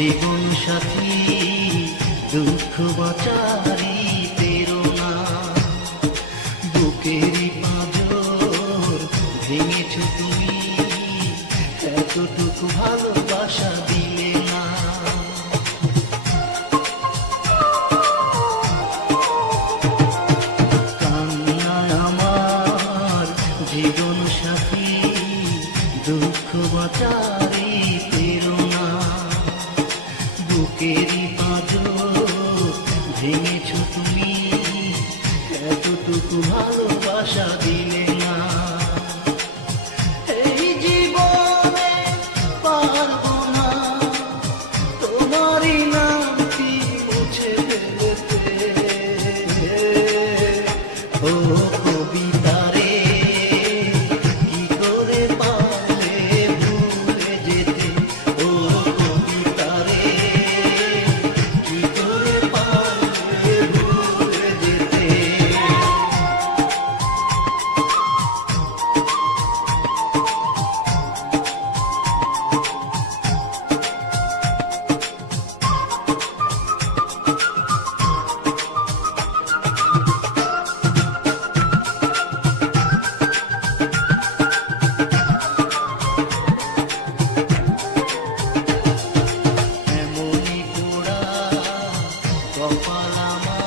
জীবন সাথী, দুঃখ বাচারি তেরো না বুকেরই পাঁজর ভেঙেছ তুমি, এতটুকু ভালোবাসা দিলে না। কান্না আমার জীবন সাথী, দুঃখ বাচারি তেরো तेरी Palama.